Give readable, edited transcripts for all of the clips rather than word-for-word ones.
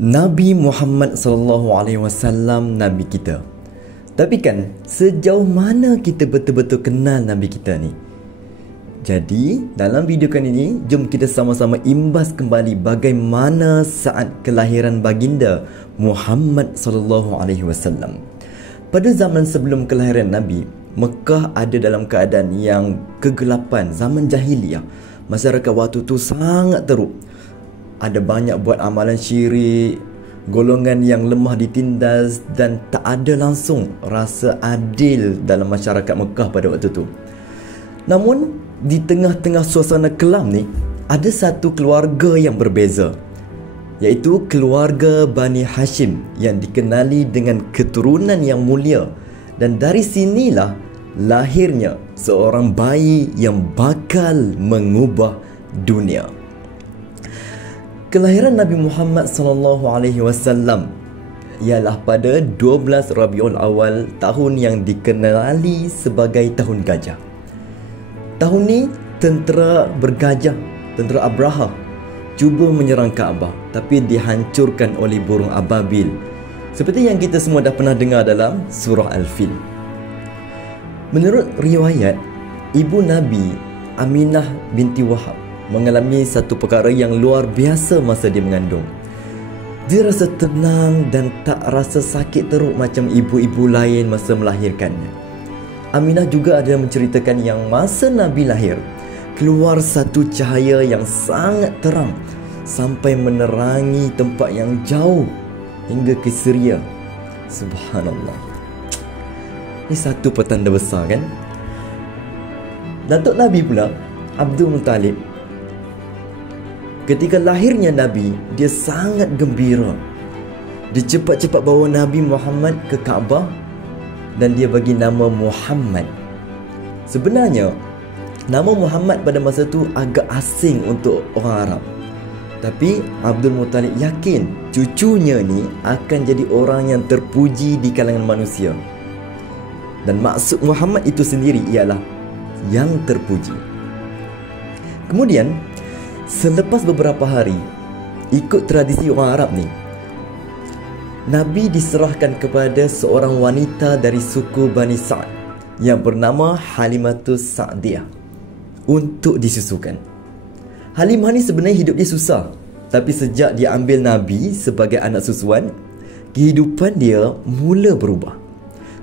Nabi Muhammad sallallahu alaihi wasallam nabi kita. Tapi kan sejauh mana kita betul-betul kenal nabi kita ni? Jadi dalam video kali ini jom kita sama-sama imbas kembali bagaimana saat kelahiran baginda Muhammad sallallahu alaihi wasallam. Pada zaman sebelum kelahiran Nabi, Mekah ada dalam keadaan yang kegelapan, zaman jahiliyah. Masyarakat waktu tu sangat teruk. Ada banyak buat amalan syirik, golongan yang lemah ditindas dan tak ada langsung rasa adil dalam masyarakat Mekah pada waktu tu. Namun di tengah-tengah suasana kelam ni, ada satu keluarga yang berbeza, iaitu keluarga Bani Hashim yang dikenali dengan keturunan yang mulia. Dan dari sinilah lahirnya seorang bayi yang bakal mengubah dunia. Kelahiran Nabi Muhammad sallallahu alaihi wasallam ialah pada 12 Rabiul Awal, tahun yang dikenali sebagai tahun gajah. Tahun ni tentera bergajah, tentera Abraha, cuba menyerang Kaabah tapi dihancurkan oleh burung ababil. Seperti yang kita semua dah pernah dengar dalam surah Al-Fil. Menurut riwayat, ibu Nabi Aminah binti Wahab mengalami satu perkara yang luar biasa masa dia mengandung. Dia rasa tenang dan tak rasa sakit teruk macam ibu-ibu lain masa melahirkannya. Aminah juga ada menceritakan yang masa Nabi lahir, keluar satu cahaya yang sangat terang sampai menerangi tempat yang jauh hingga ke Syria. Subhanallah. Ini satu petanda besar kan? Datuk Nabi pula, Abdul Muttalib, ketika lahirnya Nabi, dia sangat gembira. Dia cepat-cepat bawa Nabi Muhammad ke Kaabah dan dia bagi nama Muhammad. Sebenarnya nama Muhammad pada masa tu agak asing untuk orang Arab. Tapi Abdul Muttalib yakin cucunya ni akan jadi orang yang terpuji di kalangan manusia. Dan maksud Muhammad itu sendiri ialah yang terpuji. Kemudian selepas beberapa hari, ikut tradisi orang Arab ni, Nabi diserahkan kepada seorang wanita dari suku Bani Sa'd yang bernama Halimatus Sa'diyah untuk disusukan. Halimah ni sebenarnya hidup dia susah, tapi sejak dia ambil Nabi sebagai anak susuan, kehidupan dia mula berubah.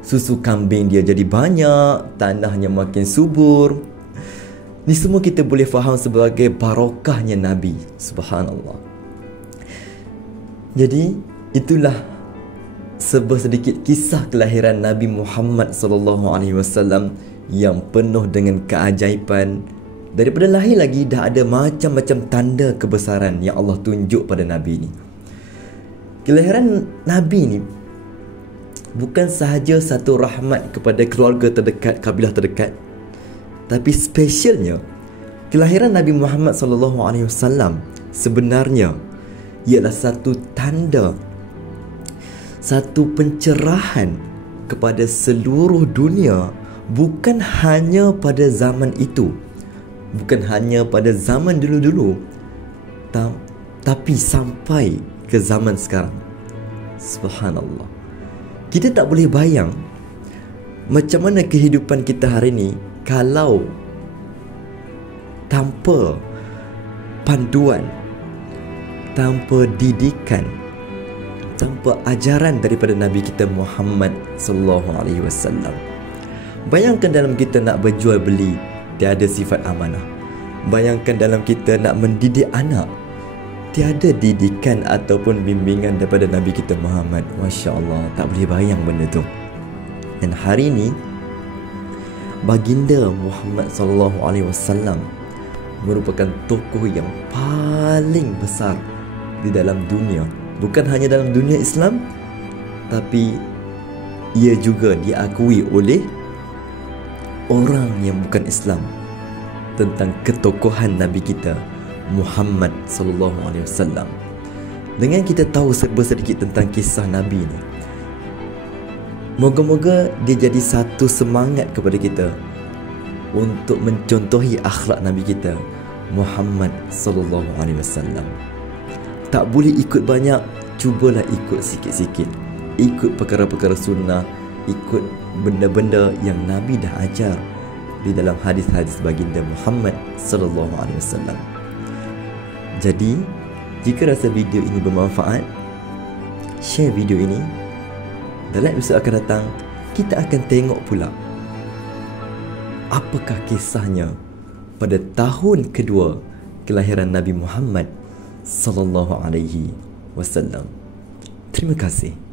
Susu kambing dia jadi banyak, tanahnya makin subur. Ni semua kita boleh faham sebagai barakahnya Nabi. Subhanallah. Jadi itulah sedikit kisah kelahiran Nabi Muhammad sallallahu alaihi wasallam yang penuh dengan keajaiban. Daripada lahir lagi dah ada macam-macam tanda kebesaran yang Allah tunjuk pada Nabi ni. Kelahiran Nabi ni bukan sahaja satu rahmat kepada keluarga terdekat, kabilah terdekat, tapi spesialnya kelahiran Nabi Muhammad sallallahu alaihi wasallam sebenarnya ialah satu tanda, satu pencerahan kepada seluruh dunia, bukan hanya pada zaman itu, bukan hanya pada zaman dulu-dulu, tapi sampai ke zaman sekarang. Subhanallah. Kita tak boleh bayang macam mana kehidupan kita hari ni kalau tanpa panduan, tanpa didikan, tanpa ajaran daripada Nabi kita Muhammad sallallahu alaihi wasallam. Bayangkan dalam kita nak berjual beli, tiada sifat amanah. Bayangkan dalam kita nak mendidik anak, tiada didikan ataupun bimbingan daripada Nabi kita Muhammad. Masya Allah, tak boleh bayang benda tu. Dan hari ni baginda Muhammad sallallahu alaihi wasallam merupakan tokoh yang paling besar di dalam dunia. Bukan hanya dalam dunia Islam, tapi ia juga diakui oleh orang yang bukan Islam tentang ketokohan Nabi kita Muhammad sallallahu alaihi wasallam. Dengan kita tahu serba sedikit tentang kisah Nabi ni, moga-moga dia jadi satu semangat kepada kita untuk mencontohi akhlak Nabi kita Muhammad sallallahu alaihi wasallam. Tak boleh ikut banyak, cubalah ikut sikit-sikit, ikut perkara-perkara sunnah, ikut benda-benda yang Nabi dah ajar di dalam hadis-hadis baginda Muhammad sallallahu alaihi wasallam. Jadi, jika rasa video ini bermanfaat, share video ini. Dalam episod akan datang, kita akan tengok pula apakah kisahnya pada tahun kedua kelahiran Nabi Muhammad sallallahu alaihi wasallam. Terima kasih.